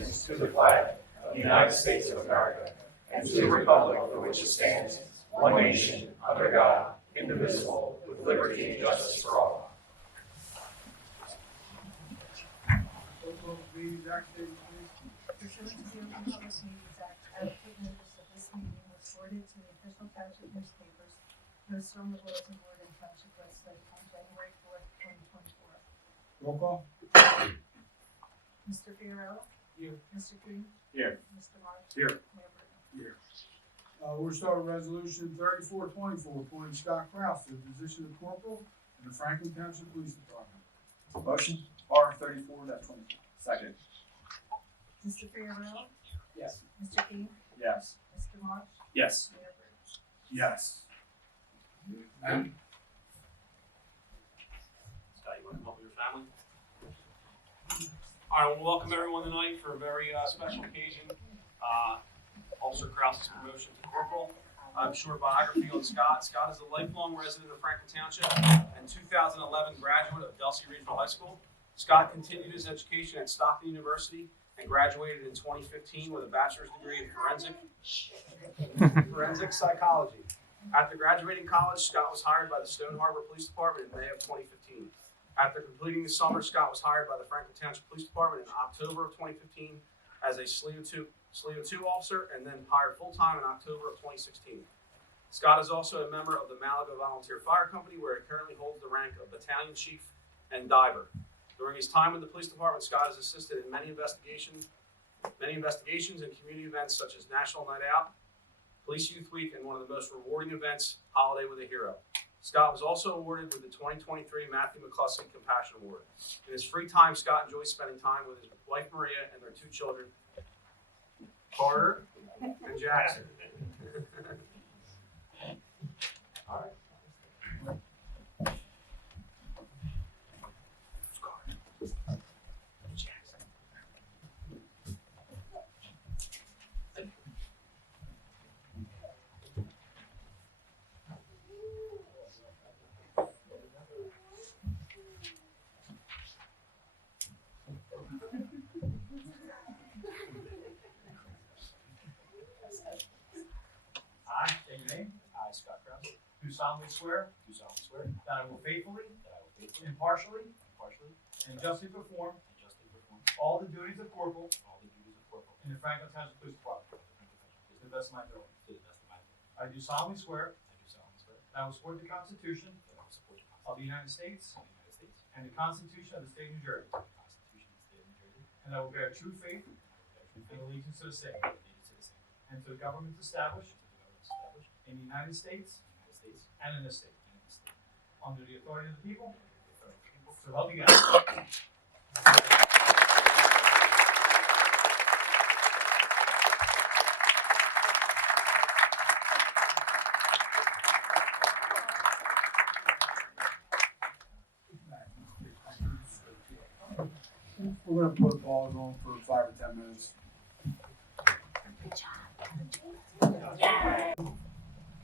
allegiance to the flag of the United States of America and to the republic for which it stands, one nation, under God, indivisible, with liberty and justice for all. Pursuant to the Open Public Meetings Act, adequate notice of this meeting was forwarded to the official township newspapers, posted on the bulletin board and township website on January 4th, 2024. Roll call. Mr. Fiorello? Here. Mr. Green? Here. Mr. March? Here. Mayor Burton? Here. We'll start with resolution 3424, appointing Scott Kraus to the position of corporal in the Franklin Township Police Department. Motion R34-24. Second. Mr. Fiorello? Yes. Mr. King? Yes. Mr. March? Yes. Mayor Burton? Yes. Scott, you want to help your family? All right, I want to welcome everyone tonight for a very special occasion. Officer Krause's promotion to corporal. Short biography on Scott. Scott is a lifelong resident of Franklin Township and 2011 graduate of Delsea Regional High School. Scott continued his education at Stockton University and graduated in 2015 with a bachelor's degree in forensic psychology. After graduating college, Scott was hired by the Stone Harbor Police Department in May of 2015. After completing the summer, Scott was hired by the Franklin Township Police Department in October of 2015 as a SLEO 2 officer and then hired full-time in October of 2016. Scott is also a member of the Malaga Volunteer Fire Company, where he currently holds the rank of battalion chief and diver. During his time with the police department, Scott has assisted in many investigations and community events such as National Night Out, Police Youth Week, and one of the most rewarding events, Holiday with a Hero. Scott was also awarded with the 2023 Matthew McCluskey Compassion Award. In his free time, Scott enjoys spending time with his wife Maria and their two children, Carter and Jackson. All right. I state your name. I, Scott Krause, Do solemnly swear do solemnly swear that I will faithfully, impartially, impartially, and justly perform and justly perform all the duties of corporal all the duties of corporal in the Franklin Township Police Department to the best of my ability. to the best of my ability. I do solemnly swear I do solemnly swear that I will support the Constitution that I will support the of the Constitution United States of the United States, and the Constitution of the State of New Jersey, the Constitution of the State of New Jersey, and I will bear true faith and I will bear true and faith allegiance to the same and allegiance to the same, and to the governments established and to the governments established in the United States in the United States and in this state, and in the state, under the authority of the people, under the authority of the people, so help me God. We're gonna put a pause on for 5 or 10 minutes.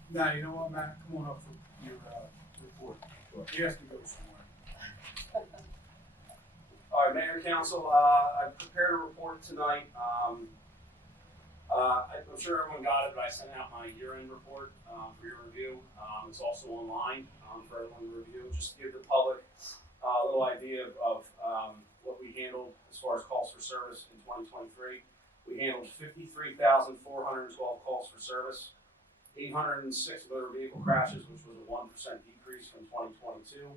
Now, you know what, Matt? Come on up for your report. He has to go somewhere. All right, Mayor, Council, I prepared a report tonight. I'm sure everyone got it, but I sent out my year-end report for your review. It's also online for everyone to review. Just to give the public a little idea of what we handled as far as calls for service in 2023. We handled 53,412 calls for service, 806 motor vehicle crashes, which was a 1% decrease from 2022,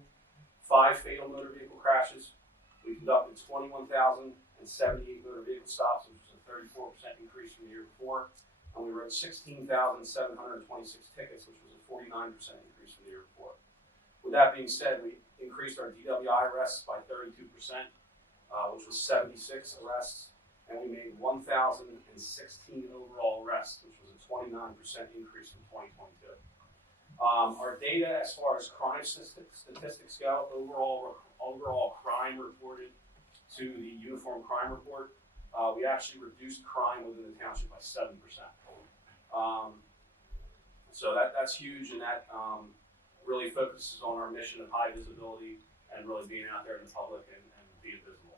5 fatal motor vehicle crashes. We conducted 21,078 motor vehicle stops, which was a 34% increase from the year before. And we wrote 16,726 tickets, which was a 49% increase from the year before. With that being said, we increased our DWI arrests by 32%, which was 76 arrests. And we made 1,016 overall arrests, which was a 29% increase from 2022. Our data as far as crime statistics go, overall crime reported to the Uniform Crime Report, we actually reduced crime within the township by 7%. So that's huge, and that really focuses on our mission of high visibility and really being out there in the public and being visible.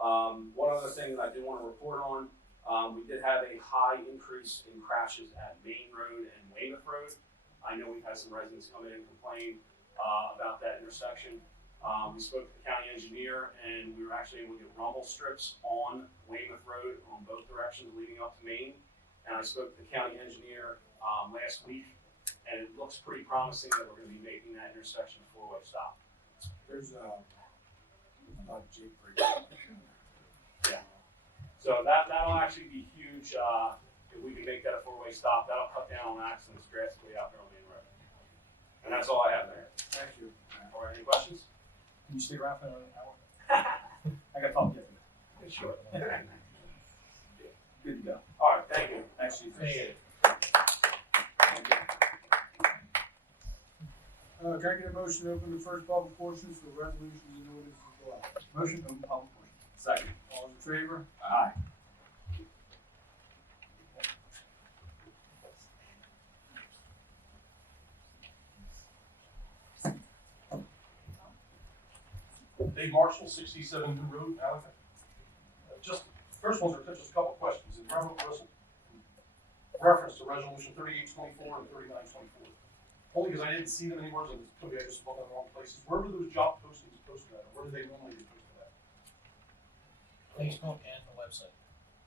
One other thing that I do want to report on, we did have a high increase in crashes at Main Road and Weymouth Road. I know we've had some residents come in and complain about that intersection. We spoke to the county engineer, and we were actually able to get rumble strips on Weymouth Road on both directions leading up to Main. And I spoke to the county engineer last week, and it looks pretty promising that we're going to be making that intersection a four-way stop. There's Jake Bridge. Yeah. So that'll actually be huge if we can make that a four-way stop. That'll cut down on accidents drastically out there on Main Road. And that's all I have there. Thank you. All right, any questions? Can you stay around for another hour? I got to talk to you. Sure. Good to go. All right, thank you. Thanks, Chief. Appreciate it. Can I get a motion to open the first public portions for resolutions and ordinances as well? Motion to open public portion. Second. All in favor? Aye. Dave Marshall, 67 New Road, Malaga. Just, first ones are just a couple of questions. In reference to resolution 3824 and 3924. Only because I didn't see them anywhere, so maybe I just looked in the wrong places. Where were those job postings posted at? Where do they normally get posted at? Facebook and the website.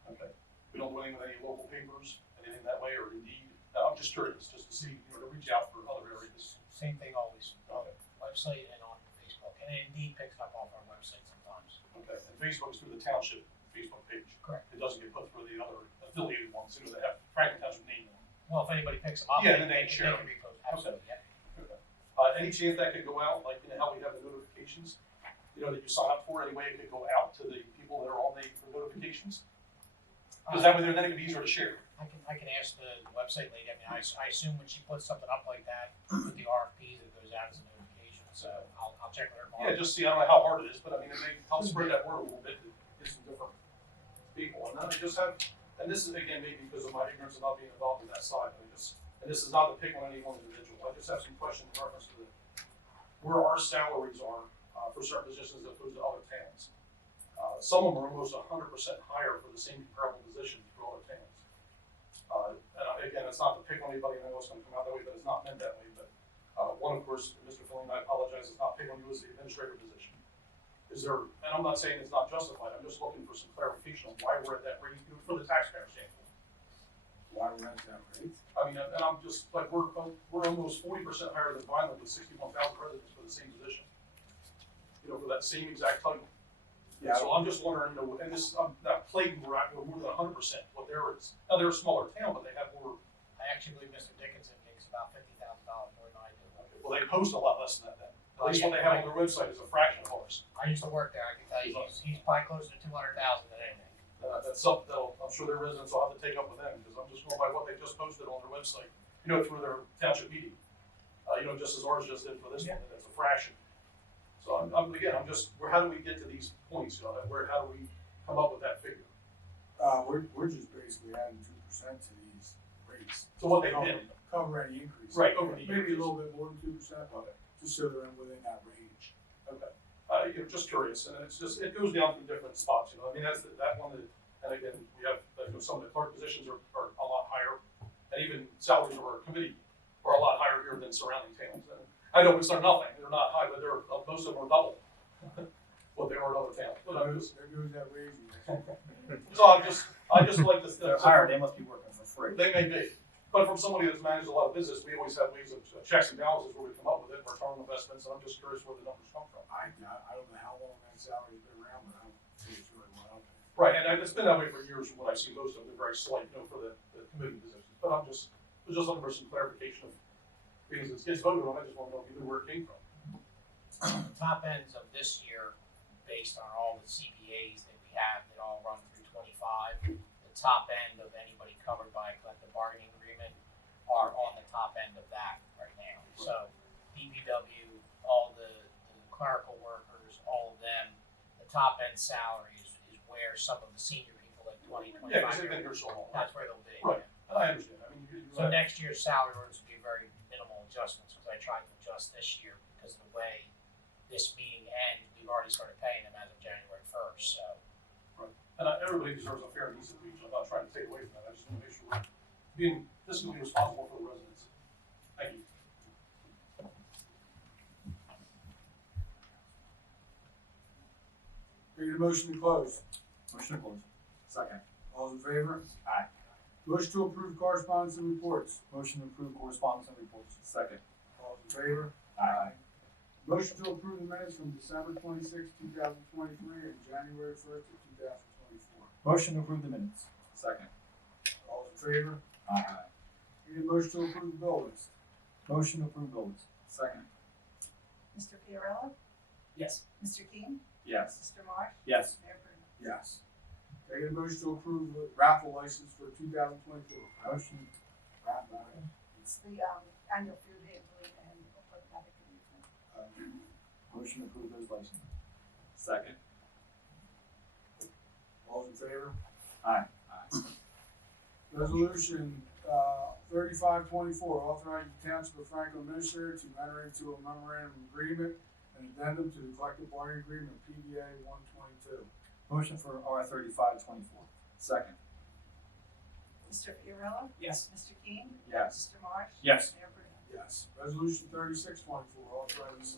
Okay. We don't do anything with any local papers, anything that way, or Indeed? I'm just curious, just to see, to reach out for other areas. Same thing always. Okay. Website and on Facebook. And Indeed picks it up off our website sometimes. Okay, and Facebook is through the township Facebook page. Correct. It doesn't get put through the other affiliated ones, that have Franklin Township name on them. Well, if anybody picks them up, Yeah, they then they can share them. repost. Absolutely, yeah. Any chance that could go out, like, how we have the notifications, that you sign up for, any way it could go out to the people that are on the notifications? Because that way, then it could be easier to share. I can ask the website lady. I mean, I assume when she puts something up like that with the RFPs, it goes out as a notification. So I'll check with her tomorrow. Yeah, just see, I don't know how hard it is, but I mean, it may help spread that word a little bit to get some different people. And then I just have, and this is again, maybe because of my ignorance of not being involved in that side, and this is not to pick on any one individual. I just have some questions in reference to where our salaries are for certain positions as opposed to other towns. Some of them are almost 100% higher for the same comparable position for other towns. Again, it's not to pick on anybody, I know it's going to come out that way, but it's not meant that way. But one, of course, Mr. Fillion, I apologize, is not pick on you as the administrator position. Is there, and I'm not saying it's not justified, I'm just looking for some clarification on why we're at that rate for the taxpayer standpoint. Why we're at that rate? I mean, and I'm just, like, we're almost 40% higher than Vineland with 61,000 residents for the same position. For that same exact title. Yeah. So I'm just wondering, and this, that Clayton, we're at more than 100% what there is. Now, they're a smaller town, but they have more, I actually believe Mr. Dickinson makes about $50,000 more than I do. well, they post a lot less than that then. At least what they have on their website is a fraction of ours. I used to work there. I can tell you, he's probably closer to 200,000 than anything. That's something that I'm sure their residents will have to take up with them, because I'm just going by what they just posted on their website, through their township meeting. Just as ours just did for this one, that's a fraction. So I'm just, how do we get to these points, how do we come up with that figure? We're just basically adding 2% to these rates. So what they did, Cover any increase. Right, over the Maybe increase. a little bit more than 2%, Okay. just so they're within that range. okay, just curious, and it's just, it goes down through different spots, I mean, that's that one that, and again, we have, some of the clerk positions are a lot higher, and even salaries of our committee are a lot higher here than surrounding towns. And I know it's not nothing, they're not high, but most of them are double what they are in other towns. But I'm just, There goes that raise. so I just like to. They're higher, they must be working for free. They may be, but from somebody that's managed a lot of business, we always have ways of checks and balances where we come up with it, return on investments, and I'm just curious where the numbers come from. I don't know how long that salary's been around, but I don't think it's really well. Right, and it's been that way for years from what I see, most of them are very slight, for the committee positions, but I'm just looking for some clarification of, because it's voted on, I just want to know if you knew where it came from. The top ends of this year, based on all the CBAs that we have that all run through 25, the top end of anybody covered by a collective bargaining agreement are on the top end of that right now. So DPW, all the clerical workers, all of them, the top end salary is where some of the senior people at 20, 25 Yeah, because they've been here so long. that's where they'll be. Right. I understand, I mean, you're So right. next year's salary orders will be very minimal adjustments, because I tried to adjust this year because of the way this meeting ends. We've already started paying them as of January 1st, so And everybody deserves a fair and decent beach, I'm not trying to take away from that, I just wanna make sure we're being fiscally responsible for the residents. Thank you. Need a motion to close. Motion to close. Second. All in favor? Aye. Motion to approve correspondence and reports. Motion to approve correspondence and reports. Second. All in favor? Aye. Motion to approve the minutes from December 26, 2023, and January 1st of 2024. Motion to approve the minutes. Second. All in favor? Aye. Need a motion to approve the bill list. Motion to approve the list. Second. Mr. Fiorella? Yes. Mr. King? Yes. Mr. Marsh? Yes. Mayor Burton? Yes. Can I get a motion to approve the raffle license for 2024? Motion. Raffle. It's the, annual food handling and aquatic amusement. Motion to approve those licenses. Second. All in favor? Aye. Resolution 3524, authorizing the Township of Franklin Administrator to enter into a memorandum of agreement and addendum to the collective bargaining agreement PBA 122. Motion for R 3524. Second. Mr. Fiorella? Yes. Mr. King? Yes. Mr. Marsh? Yes. Mayor Burton? Yes. Resolution 3624, authorizing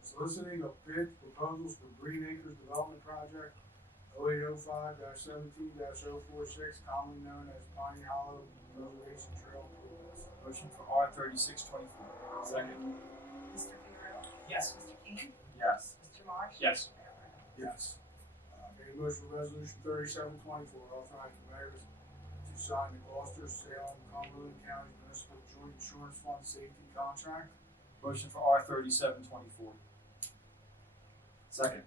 soliciting of bid proposals for Green Acres Development Project 0805-17-046, commonly known as Piney Hollow Reservation Trail Improvements. Motion for R 3624. Second. Mr. Fiorella? Yes. Mr. King? Yes. Mr. Marsh? Yes. Mayor Burton? Yes. Make a motion for resolution 3724, authorizing the mayor to sign the Gloucester, Salem, Cumberland County Municipal Joint Insurance Fund Safety Contract. Motion for R 3724. Second.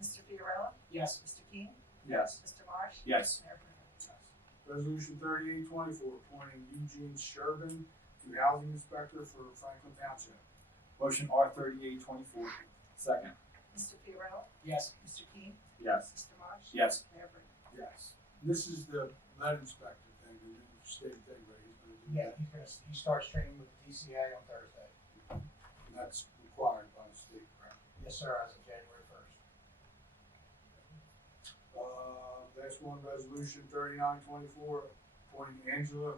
Mr. Fiorella? Yes. Mr. King? Yes. Mr. Marsh? Yes. Mayor Burton? Resolution 3824, appointing Eugene Sherbin to Housing Inspector for Franklin Township. Motion R 3824. Second. Mr. Fiorella? Yes. Mr. King? Yes. Mr. Marsh? Yes. Mayor Burton? Yes. This is the lead inspector thing, the new state thing, right? He's gonna do Yeah, that. he starts training with the DCA on Thursday. And that's required by the state, correct? Yes, sir, as of January 1st. Last one, resolution 3924, appointing Angela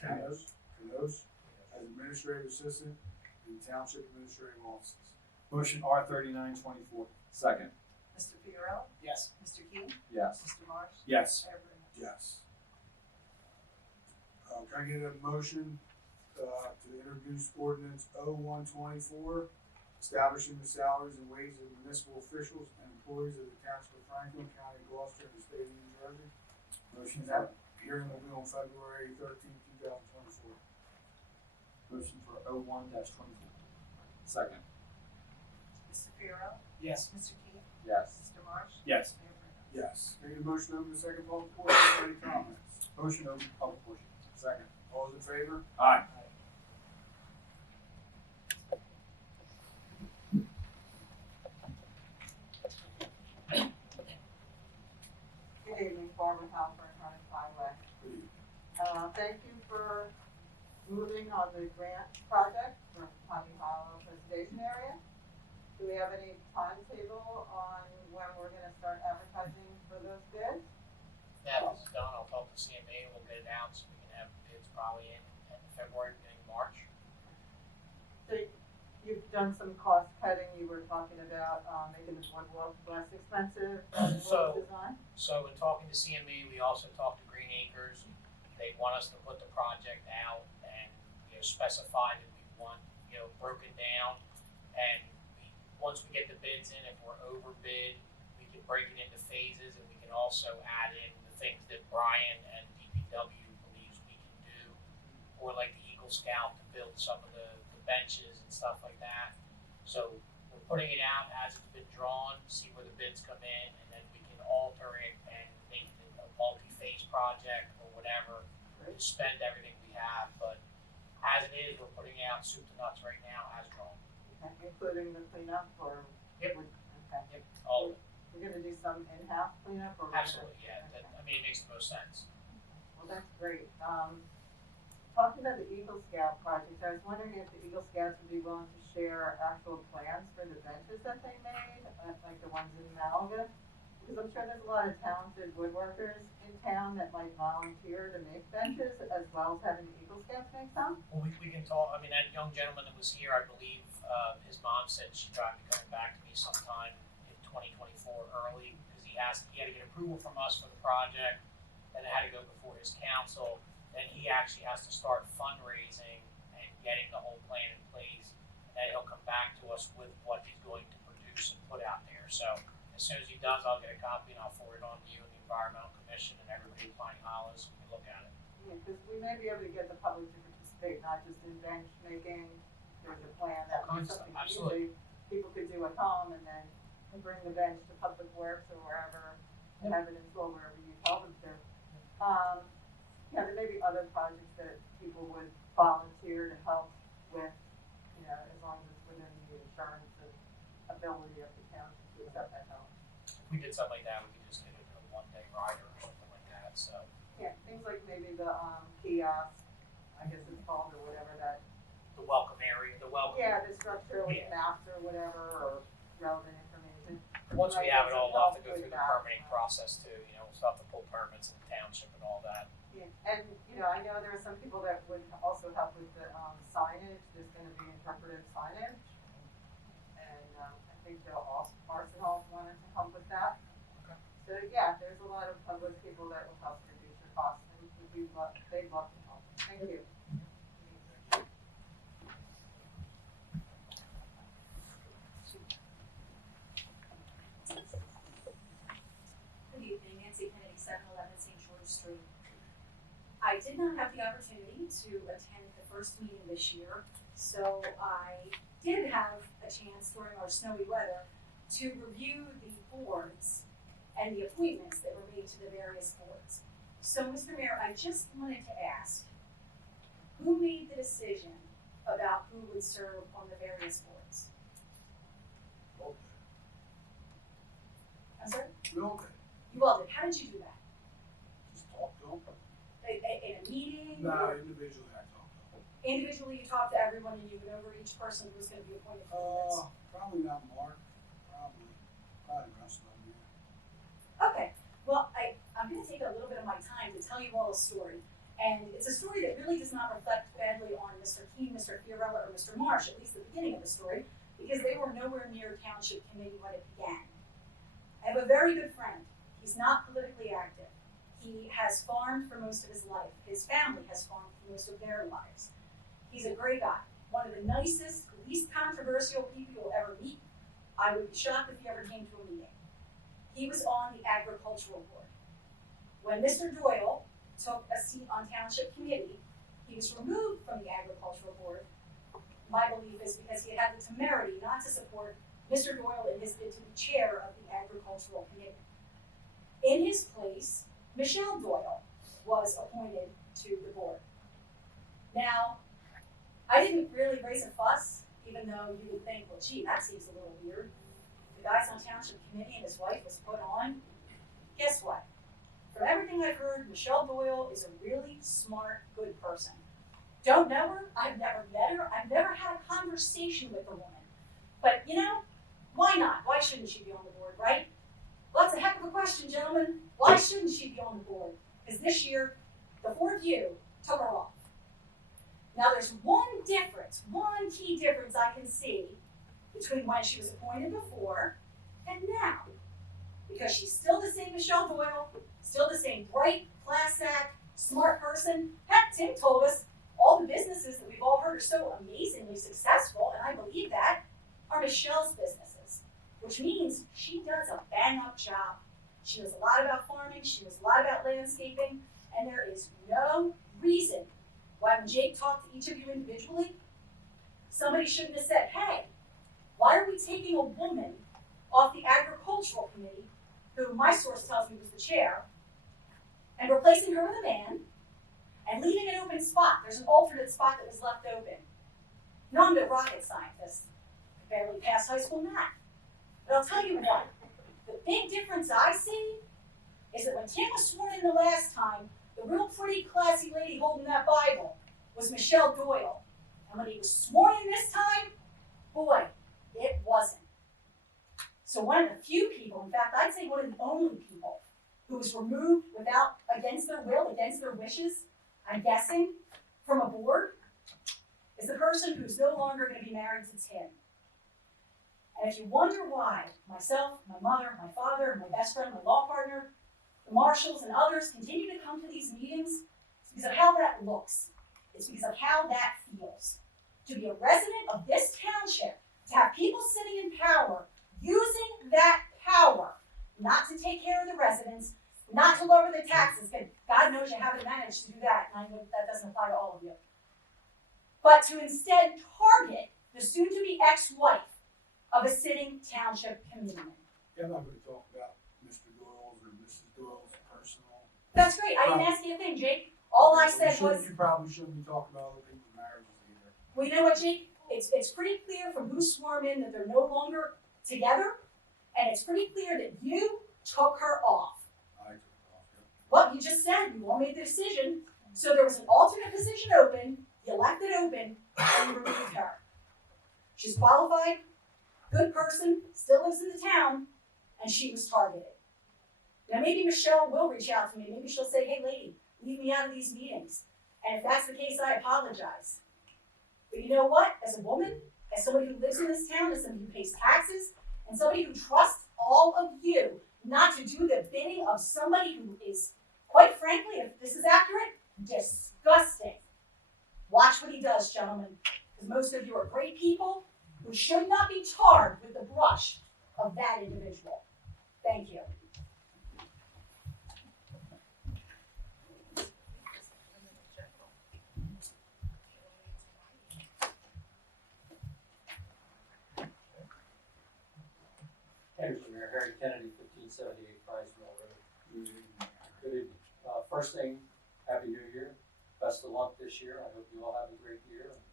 Canos as administrative assistant in township administrative offices. Motion R 3924. Second. Mr. Fiorella? Yes. Mr. King? Yes. Mr. Marsh? Yes. Mayor Burton? Yes. Can I get a motion to introduce ordinance 0124, establishing the salaries and wages of municipal officials and employees of the Township of Franklin, County of Gloucester, and the State of New Jersey? Motion That for hearing will be on February 13th, 2024. motion for 01-24. Second. Mr. Fiorella? Yes. Mr. King? Yes. Mr. Marsh? Yes. Mayor Burton? Yes. Need a motion to open the second public portion, any comments? Motion open public portion. Second. All those in favor? Aye. Good evening, Barbara Halpern, Running Highway. Thank you for moving on the grant project for Putney Hollow Preservation Area. Do we have any timetable on when we're gonna start advertising for those bids? That is done, I'll talk to CMA, we'll get it out, so we can have bids probably in February, beginning of March. So you've done some cost cutting, you were talking about, making the boardwalk less expensive than So- what was designed? So in talking to CME, we also talked to Green Acres. They want us to put the project out and, specify that we want, broken down. And once we get the bids in, if we're overbid, we can break it into phases and we can also add in the things that Brian and DPW believes we can do. Or like the Eagle Scout to build some of the benches and stuff like that. So we're putting it out as it's been drawn, see where the bids come in, and then we can alter it and make it a multi-phase project or whatever, to spend everything we have, but as it is, we're putting out soup to nuts right now as drawn. Okay, including the cleanup or? Yep. Okay. Yep, all of it. We're gonna do some in-house cleanup or? we're gonna- Absolutely, yeah, Okay. it makes the most sense. Well, that's great. Talking about the Eagle Scout project, I was wondering if the Eagle Scouts would be willing to share actual plans for the benches that they made, like the ones in Malaga. Because I'm sure there's a lot of talented woodworkers in town that might volunteer to make benches as well as having the Eagle Scouts make some. Well, we can talk, I mean, that young gentleman that was here, I believe, his mom said she tried to be coming back to me sometime in 2024 early, because he had to get approval from us for the project, then it had to go before his council, then he actually has to start fundraising and getting the whole plan in place, and then he'll come back to us with what he's going to produce and put out there. So as soon as he does, I'll get a copy and I'll forward it on to you and the Environmental Commission and everybody in Piney Hollows, we can look at it. Yeah, because we may be able to get the public to participate, not just in bench making. There's a plan that All was kinds of something stuff, absolutely. usually people could do at home and then bring the bench to Public Works or wherever and have it installed wherever you tell them to. Yeah, there may be other projects that people would volunteer to help with, you know, as long as it's within the insurance and ability of the town to accept that help. If we did something like that, we could just get a one-day rider or something like that, so. Yeah, things like maybe the kiosk, I guess it's called, or whatever that. The welcome area, the welcome. Yeah, the structure with Yeah. maps or whatever, or relevant information. Once we have it all, we'll have to go With through the that. permitting process too, you know, we'll still have to pull permits in the township and all that. Yeah, and, you know, I know there are some people that would also help with the signage, there's gonna be interpretive signage. And, I think Joe Arsenal wanted to help with that. Okay. So, yeah, there's a lot of public people that will help reduce your costs, and they'd love to help. Thank you. Good evening, Nancy Kennedy, 711 St. George Street. I did not have the opportunity to attend the first meeting this year, so I did have a chance during our snowy weather to review the boards and the appointments that were made to the various boards. So, Mr. Mayor, I just wanted to ask, who made the decision about who would serve on the various boards? Okay. I'm sorry? We all did. You all did. How did you do that? Just talk to them. In a meeting? No, individually I talked to them. Individually, you talked to everyone and you went over each person who was gonna be appointed for the list? Probably not Mark, probably rest of them, yeah. Okay, well, I'm gonna take a little bit of my time to tell you all a story. And it's a story that really does not reflect badly on Mr. Keene, Mr. Fiorella, or Mr. Marsh, at least the beginning of the story, because they were nowhere near township committee when it began. I have a very good friend. He's not politically active. He has farmed for most of his life. His family has farmed for most of their lives. He's a great guy, one of the nicest, least controversial people you'll ever meet. I would be shocked if he ever came to a meeting. He was on the agricultural board. When Mr. Doyle took a seat on township committee, he was removed from the agricultural board. My belief is because he had the temerity not to support Mr. Doyle into the chair of the agricultural committee. In his place, Michelle Doyle was appointed to the board. Now, I didn't really raise a fuss, even though you would think, well, gee, that seems a little weird. The guy's on township committee and his wife was put on. Guess what? From everything I've heard, Michelle Doyle is a really smart, good person. Don't know her, I've never met her, I've never had a conversation with the woman. But, you know, why not? Why shouldn't she be on the board, right? Well, that's a heck of a question, gentlemen. Why shouldn't she be on the board? Because this year, the four of you took her off. Now, there's one key difference I can see between when she was appointed before and now. Because she's still the same Michelle Doyle, still the same bright, class act, smart person. Heck, Tim told us all the businesses that we've all heard are so amazingly successful, and I believe that, are Michelle's businesses. Which means she does a bang-up job. She knows a lot about farming, she knows a lot about landscaping, and there is no reason why when Jake talked to each of you individually, somebody shouldn't have said, hey, why are we taking a woman off the agricultural committee, who my source tells me was the chair, and replacing her with a man, and leaving an open spot? There's an alternate spot that was left open. No, I'm no rocket scientist. I barely passed high school math. But I'll tell you what, the big difference I see is that when Tim was sworn in the last time, the real pretty, classy lady holding that Bible was Michelle Doyle. And when he was sworn in this time, boy, it wasn't. So one of the few people, in fact, I'd say one of the only people who was removed against their will, against their wishes, I'm guessing, from a board, is the person who's no longer going to be married to Tim. And if you wonder why myself, my mother, my father, my best friend, my law partner, the marshals and others continue to come to these meetings, it's because of how that looks. It's because of how that feels. To be a resident of this township, to have people sitting in power, using that power, not to take care of the residents, not to lower the taxes, because God knows you haven't managed to do that, and I know that doesn't apply to all of you. But to instead target the soon-to-be ex-wife of a sitting township committeeman. Yeah, I'm not gonna talk about Mr. Doyle's or Mrs. Doyle's personal. That's great, I didn't ask you a thing, Jake. All I said was, You probably shouldn't be talking about other people's marriages either. well, you know what, Jake? It's pretty clear from who swore in that they're no longer together, and it's pretty clear that you took her off. I took it off, yeah. Well, you just said you all made the decision, so there was an alternate position open, you left it open, and you removed her. She's qualified, good person, still lives in the town, and she was targeted. Now maybe Michelle will reach out to me, maybe she'll say, hey lady, leave me out of these meetings. And if that's the case, I apologize. But you know what, as a woman, as somebody who lives in this town, as somebody who pays taxes, and somebody who trusts all of you not to do the bidding of somebody who is, quite frankly, if this is accurate, disgusting. Watch what he does, gentlemen, because most of you are great people who should not be tarred with the brush of that individual. Thank you. Anderson, Mayor Harry Kennedy, 1578 Prize Mill Road. Good evening. First thing, Happy New Year. Best of luck this year. I hope you all have a great year and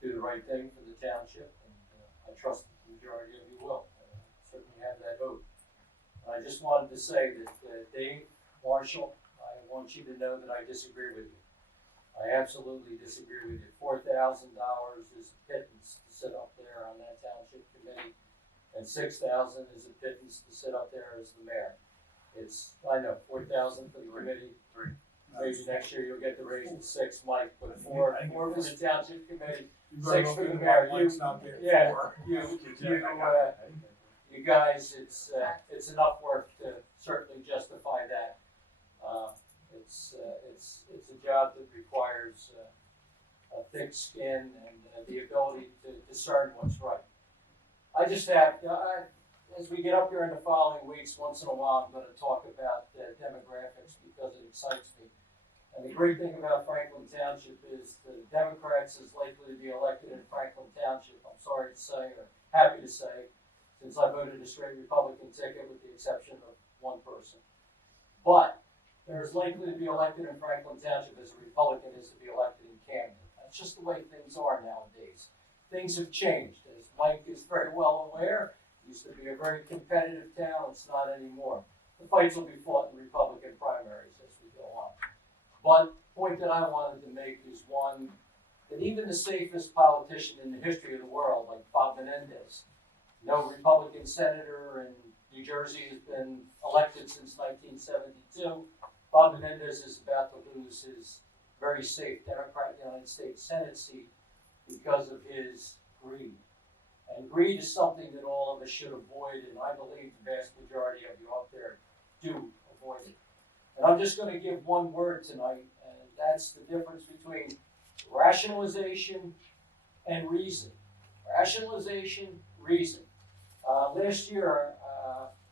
do the right thing for the township. And I trust the majority of you will. Certainly have that hope. I just wanted to say that Dave Marshall, I want you to know that I disagree with you. I absolutely disagree with you. $4,000 is pittance to sit up there on that township committee. And $6,000 is a pittance to sit up there as the mayor. I know, $4,000 for the committee. Maybe next year you'll get the raise to $6, Mike, but four for the township committee, $6 for the mayor. You guys, it's enough work to certainly justify that. It's a job that requires a thick skin and the ability to discern what's right. I just have, as we get up here in the following weeks, once in a while, I'm going to talk about demographics because it excites me. And the great thing about Franklin Township is the Democrats is likely to be elected in Franklin Township. I'm sorry to say, or happy to say, since I voted a straight Republican ticket with the exception of one person. But there's likely to be elected in Franklin Township as a Republican is to be elected in Camden. That's just the way things are nowadays. Things have changed. As Mike is very well aware, it used to be a very competitive town. It's not anymore. The fights will be fought in Republican primaries as we go on. But the point that I wanted to make is one, that even the safest politician in the history of the world, like Bob Menendez, no Republican senator in New Jersey has been elected since 1972. Bob Menendez is about to lose his very safe Democratic United States Senate seat because of his greed. And greed is something that all of us should avoid, and I believe the vast majority of you out there do avoid it. And I'm just going to give one word tonight, and that's the difference between rationalization and reason. Rationalization, reason. Last year,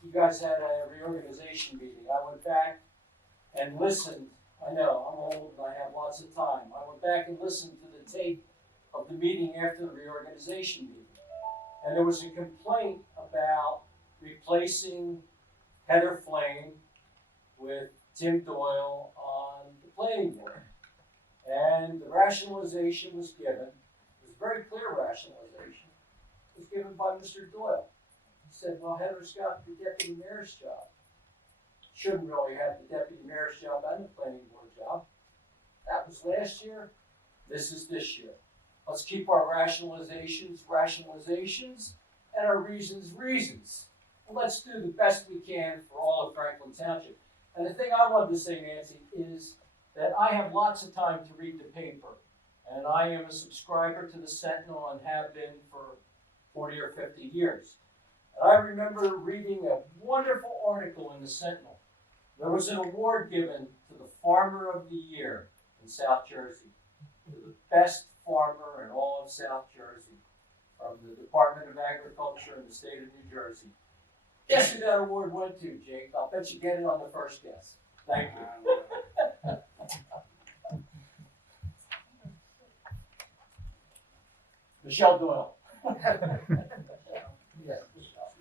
you guys had a reorganization meeting. I went back and listened. I know, I'm old and I have lots of time. I went back and listened to the tape of the meeting after the reorganization meeting. And there was a complaint about replacing Heather Flame with Tim Doyle on the planning board. And the rationalization was given. It was a very clear rationalization. It was given by Mr. Doyle. He said, well, Heather's got the deputy mayor's job. Shouldn't really have the deputy mayor's job and the planning board job. That was last year. This is this year. Let's keep our rationalizations, and our reasons. And let's do the best we can for all of Franklin Township. And the thing I wanted to say, Nancy, is that I have lots of time to read the paper. And I am a subscriber to the Sentinel and have been for 40 or 50 years. And I remember reading a wonderful article in the Sentinel. There was an award given to the Farmer of the Year in South Jersey, to the best farmer in all of South Jersey, from the Department of Agriculture in the state of New Jersey. Guess who that award went to, Jake? I'll bet you get it on the first guess. Thank you. Michelle Doyle. Yeah, Michelle.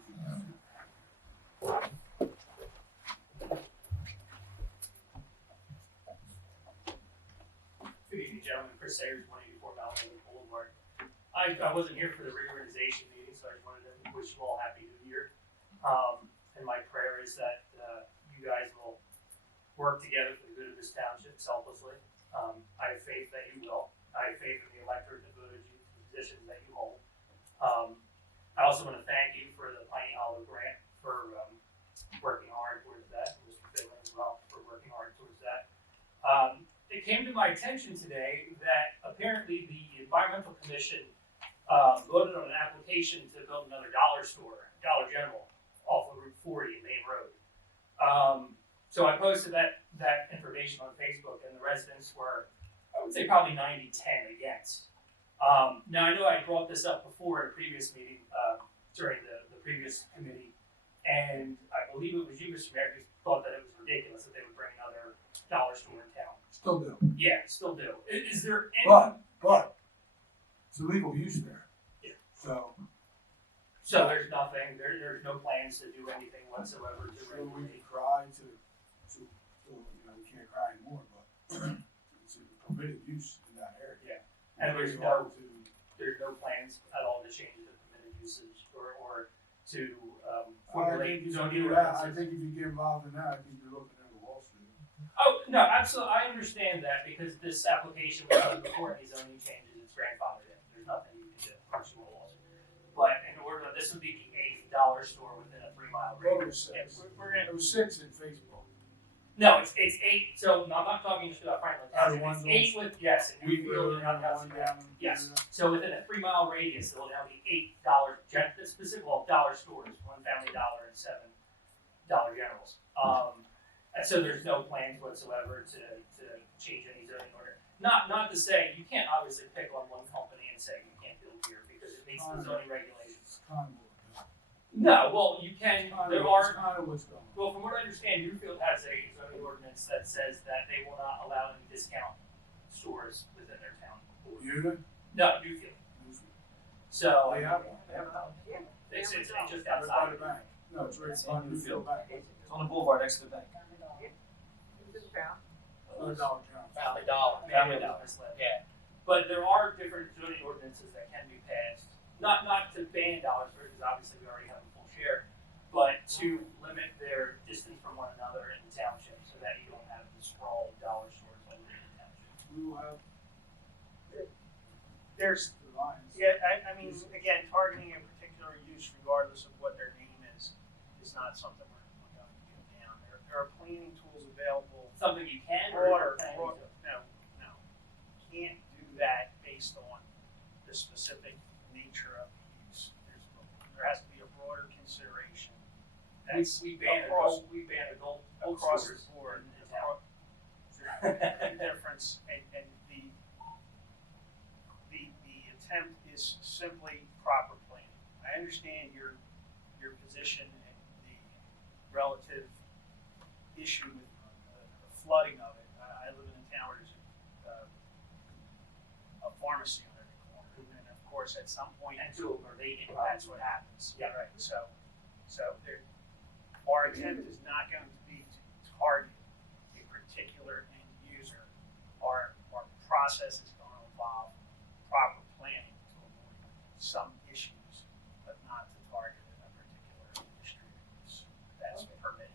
Good evening, gentlemen. Chris Sayers, 184 Mount Boulevard. I wasn't here for the reorganization meeting, so I just wanted to wish you all Happy New Year. And my prayer is that you guys will work together for the good of this township selflessly. I have faith that you will. I have faith in the electorate that voted you to the positions that you hold. I also want to thank you for the Piney Hollow grant for working hard towards that, and Mr. Finley as well for working hard towards that. It came to my attention today that apparently the Environmental Commission voted on an application to build another dollar store, Dollar General, off of Route 40 in Main Road. So I posted that information on Facebook, and the residents were, I would say, probably 90-10 against. Now, I know I brought this up before in a previous meeting during the previous committee, and I believe it was you, Mr. Mayor, who thought that it was ridiculous that they would bring another dollar store in town. Still do. Yeah, still do. Is there any? But, it's illegal use there. Yeah. So there's nothing, there's no plans to do anything whatsoever to sure we regulate. can cry we can't cry anymore, but it's a permitted use in that area. Yeah. And there's It's no, hard to- there's no plans at all to change the permitted usage or to I formulate think if zoning you do that, I ordinances. think if you get involved in that, I think you're looking at a lawsuit. Oh, no, absolutely, I understand that because this application was done before any zoning changes, it's grandfathered in, there's nothing you can do, personal laws. But in order, this would be the eighth dollar store within a 3-mile Well, radius. it was 6. We're gonna, It was 6 in Facebook. no, it's 8, so no, I'm not talking just about Franklin Oh, the Township, ones it's 8 with, yes, and We Newfield and one Hudson. down. Yes, so within a 3-mile radius, there will now be $8 specific, well, dollar stores, one Family Dollar and 7 Dollar Generals. And so there's no plans whatsoever to change any zoning order. Not to say, you can't obviously pick on one company and say you can't build here because it meets the zoning regulations. Kind of No, well, you can, there are, kind of what's going on. well, from what I understand, Newfield has a zoning ordinance that says that they will not allow any discount stores within their town. Unit? No, Newfield. So. They have one. They have it out. It's just Right outside. by the bank. No, it's right It's by in Newfield Newfield. Bank. It's on the boulevard next to the bank. Another Dollar General. Family Dollar. Family Dollar. Yeah. But there are different zoning ordinances that can be passed, not to ban dollar stores, because obviously we already have a full share, but to limit their distance from one another in the township so that you don't have the sprawl of dollar stores all over the township. We will have There's, the lines. yeah, I mean, again, targeting a particular use regardless of what their name is not something we're going to do down. There are planning tools available. Something you can or Broader, can no. Can't do that based on the specific nature of the use. There has to be a broader consideration. That's we ban across, adult across the stores board. in town. The difference, and the attempt is simply proper planning. I understand your position and the relative issue with the flooding of it. I live in a town where there's a pharmacy on every corner, and of course, at some point, And two of them are vacant. that's what happens. Yeah. Right. So our attempt is not going to be to target a particular end user. Our process is going to involve proper planning to avoid some issues, but not to target a particular industry use that's permitted.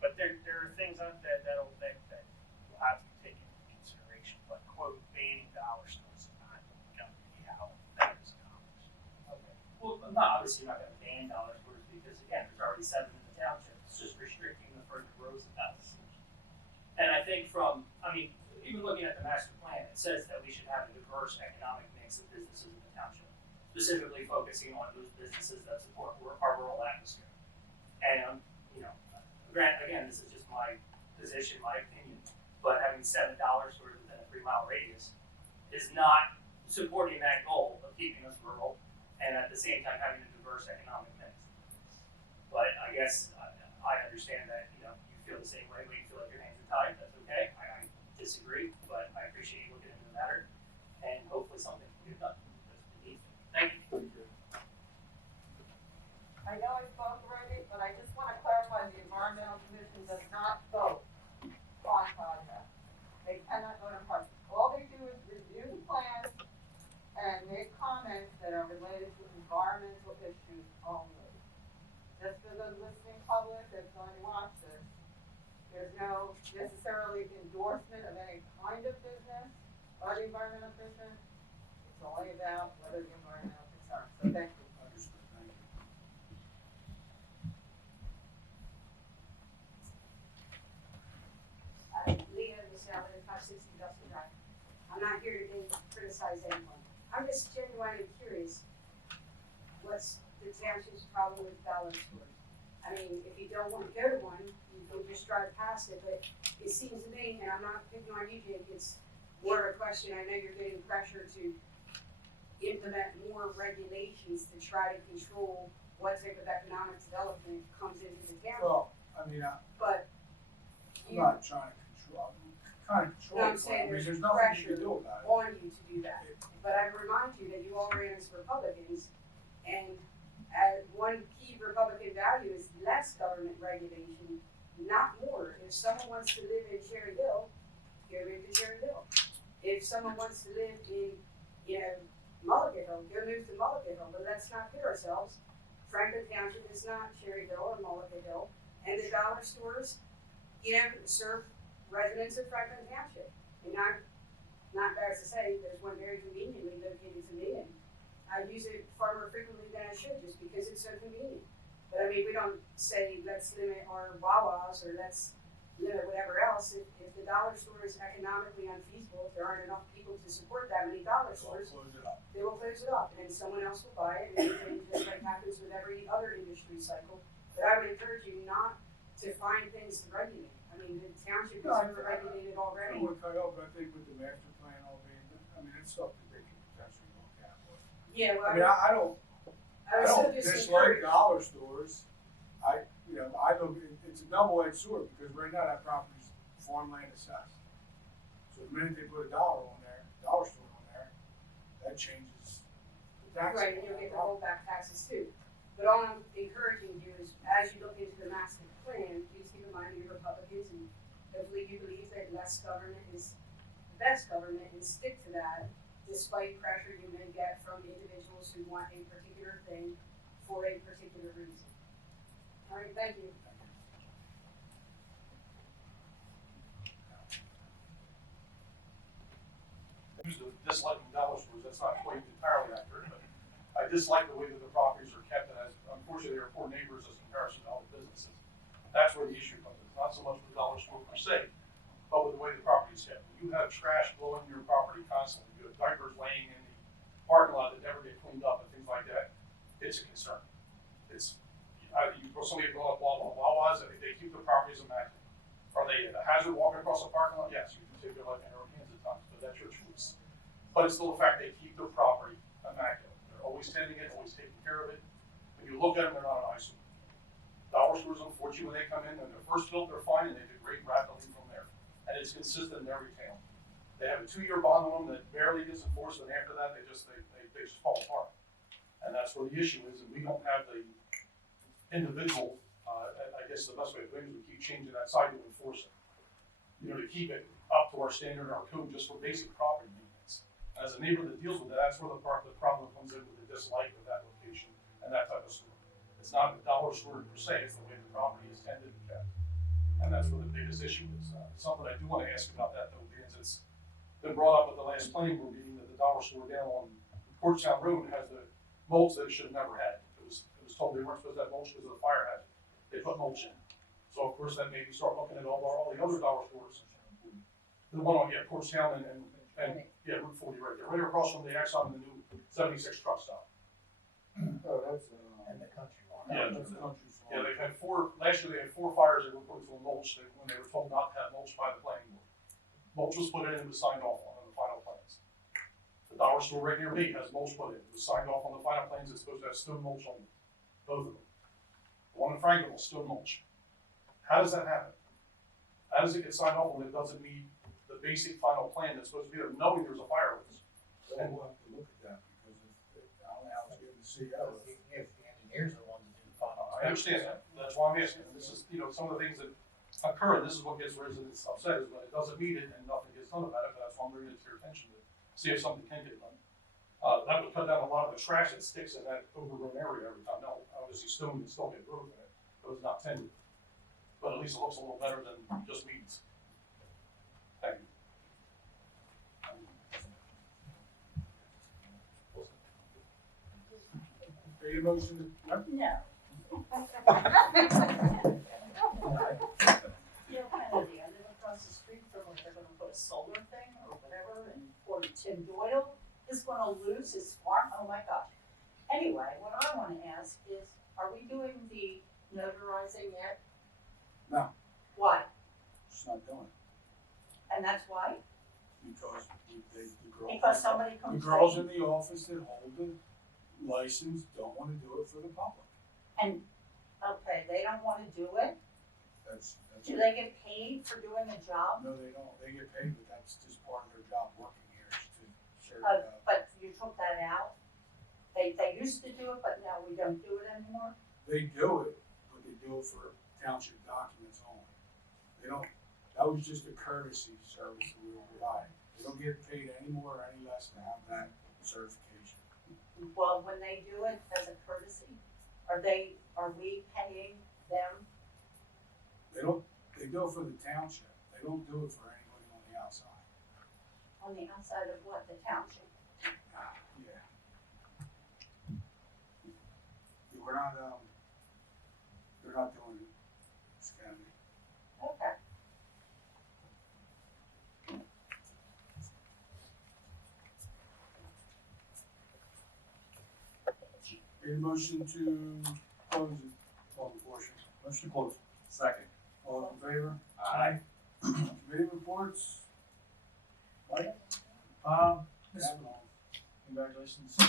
But there are things that will have to take into consideration. But quote, banning dollar stores is not going to be how that is accomplished. Okay. Well, I'm not obviously not going to ban dollar stores because again, there's already 7 in the township, it's just restricting the further growth of that decision. And I think even looking at the master plan, it says that we should have a diverse economic mix of businesses in the township, specifically focusing on those businesses that support our rural atmosphere. And, again, this is just my position, my opinion, but having $7 stores within a 3-mile radius is not supporting that goal of keeping us rural and at the same time having a diverse economic mix. But I guess I understand that, you feel the same way, but you feel like your hands are tied, that's okay. I disagree, but I appreciate you looking into the matter, and hopefully something will get done. Thank you. I know I spoke already, but I just wanna clarify, the environmental commission does not vote on projects. They cannot vote on projects. All they do is review the plans and make comments that are related to environmental issues only. Just for the listening public that's going to watch this, there's no necessarily endorsement of any kind of business by the environmental commission. It's only about whether the environmental concerns. So thank you. Understood, thank you. Leah, Miss Alvin, 560 Dustin Drive. I'm not here today to criticize anyone. I'm just genuinely curious, what's the township's problem with dollar stores? I mean, if you don't want to go to one, you can just drive past it, but it seems to me, and I'm not picking on you, Jake, it's more of a question. I know you're getting pressure to implement more regulations to try to control what type of economic development comes into the town. Well, I mean, But I'm you, not trying to control, I'm kind of controlling, I'm saying I mean, there's there's nothing you pressure can do about it. on you to do that. But I remind you that you all ran as Republicans, and one key Republican value is less government regulation, not more. If someone wants to live in Cherry Hill, go move to Cherry Hill. If someone wants to live in, Mulligan Hill, go move to Mulligan Hill. But let's not kid ourselves. Franklin Township is not Cherry Hill or Mulligan Hill, and the dollar stores, serve residents of Franklin Township. And I'm not embarrassed to say, there's one very conveniently located to me, and I use it far more frequently than I should, just because it's so convenient. But I mean, we don't say, let's limit our Wawas, or let's limit whatever else. If the dollar store is economically unfeasible, if there aren't enough people to support that many dollar So I'll stores, close it up. they will close it up, and someone else will buy it, and just like happens with every other industry cycle. But I would encourage you not to find things to regulate. I mean, the township is overregulated I already. don't want to cut off, but I think with the master plan all being, it's stuff that they can potentially look at. Yeah, well, I mean, I don't I was still just dislike encouraged. dollar stores. I look, it's a double-edged sword, because right now that property's farmland assessed. So the minute they put a dollar store on there, that changes the tax. Right, and you'll get the rollback taxes too. But all I'm encouraging you is, as you look into the master plan, please keep in mind you're Republicans, and hopefully you believe that less government is the best government, and stick to that, despite pressure you may get from individuals who want a particular thing for a particular reason. All right, thank you. Disliking dollar stores, that's not quite entirely accurate, but I dislike the way that the properties are kept, and as unfortunately there are poor neighbors as comparison to other businesses. That's where the issue comes in, not so much with the dollar store per se, but with the way the property is kept. When you have trash blowing your property constantly, you have diapers laying in the parking lot that never get cleaned up and things like that, it's a concern. Somebody brought up Wawa's, they keep their properties immaculate. Are they a hazard walking across a parking lot? Yes, you can take your life in your own hands at times, but that's your choice. But it's still the fact they keep their property immaculate. They're always tending it, always taking care of it. When you look at them, they're not an eyesore. Dollar stores, unfortunately, when they come in, when they're first built, they're fine, and they do great rapidly from there. And it's consistent in every town. They have a 2-year bond on them that barely gets enforced, and after that, they just fall apart. And that's where the issue is, and we don't have the individual, I guess the best way of doing it is we keep changing that side to enforce it. To keep it up to our standard and our code just for basic property maintenance. As a neighbor that deals with that, that's where the problem comes in with the dislike of that location and that type of store. It's not the dollar store per se, it's the way the property is tended and kept. And that's where the biggest issue is. Something I do want to ask about that though, because it's been brought up at the last planning board meeting that the dollar store down on Porchtown Road has the molds that it should have never had. It was told they weren't supposed to have mulch because of the fire hazard. They put mulch in. So of course, that made me start looking at all the other dollar stores. The one on, Portstown and Route 40 right there, right across from the Exxon and the new 76 truck stop. Oh, that's, And the country one. Yeah, that's country farm. Yeah, last year they had 4 fires that were put into a mulch, when they were told not to have mulch by the planning board. Mulch was put in and was signed off on the final plans. The dollar store right near me has mulch put in, it was signed off on the final plans, it's supposed to have stone mulch on it, both of them. The one in Franklin was stone mulch. How does that happen? How does it get signed off when it doesn't meet the basic final plan that's supposed to be there, knowing there's a fire risk? And we'll have to look at that, because if, I don't know how it's getting the CO. If the engineers are the ones that do the final. I understand that, that's why I'm asking, and this is, some of the things that occur, and this is what gets residents upset, is when it doesn't meet it and nothing gets done about it, but that's why I'm bringing it to your attention, to see if something can get done. That would cut down a lot of the trash that sticks in that overgrown area every time. Now, obviously stone can still get growth in it, but it's not tended. But at least it looks a little better than just weeds. Thank you. Take a motion, No. Kind of the end across the street from where they're gonna put a solar thing or whatever, and poor Tim Doyle is gonna lose his farm, oh my gosh. Anyway, what I wanna ask is, are we doing the notarizing yet? No. Why? it's not doing it, And that's why? because the girls. Because somebody The comes. girls in the office that hold the license don't wanna do it for the public. And, okay, they don't wanna do it, That's. do they get paid for doing a job? No, they don't, they get paid, but that's just part of their job working here, is to serve, But you took that out? They used to do it, but now we don't do it anymore? they do it, but they do it for township documents only. They don't, that was just a courtesy service that we were providing. They don't get paid any more or any less to have that certification. Well, when they do it as a courtesy, are we paying them? They don't, they do it for the township, they don't do it for anybody on the outside. On the outside of what, the township? Yeah. We're not, they're not doing it, it's county. Okay. Any motion to close the public portion? Motion to close. Second. All in favor? Aye. Committee reports? Mike? Yes. Congratulations to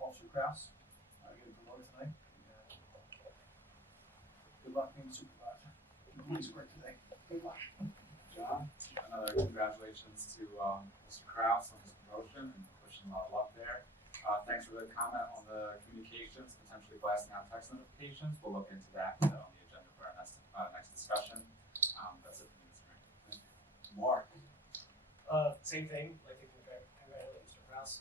Officer Kraus. Getting promoted tonight. Good luck being supervisor. He's great today. Good luck. John? Another congratulations to Mr. Kraus on his promotion and wishing a lot of luck there. Thanks for the comment on the communications, potentially blasting out text notifications. We'll look into that on the agenda for our next discussion. That's it for me, Mr. Mayor. Mark? Same thing, like to congratulate Mr. Kraus.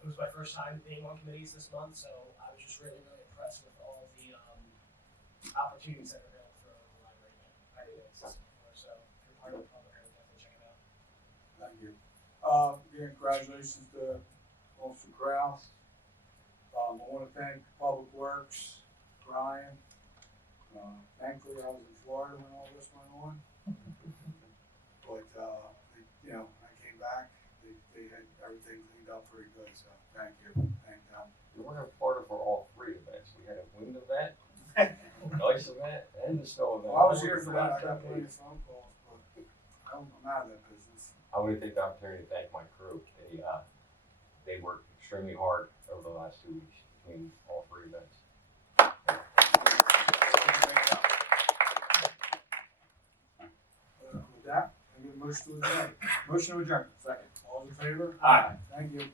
It was my first time being on committees this month, so I was just really, really impressed with all the opportunities that are available through the library that I didn't exist before. So if you're part of the public, I would definitely check it out. Thank you. Again, congratulations to Officer Kraus. I want to thank Public Works, Brian. Thankfully, I was in Florida when all this went on. But, when I came back, they had everything cleaned up pretty good, so thank you, thank them. We were in Florida for all 3 events. We had a wind event, an ice event, and the snow event. Well, I was here for that, I got plenty of phone calls, but I'm out of that business. I want to take the opportunity to thank my crew. They worked extremely hard over the last 2 weeks between all 3 events. With that, I get a motion to adjourn. Motion to adjourn. Second. All in favor? Aye. Thank you.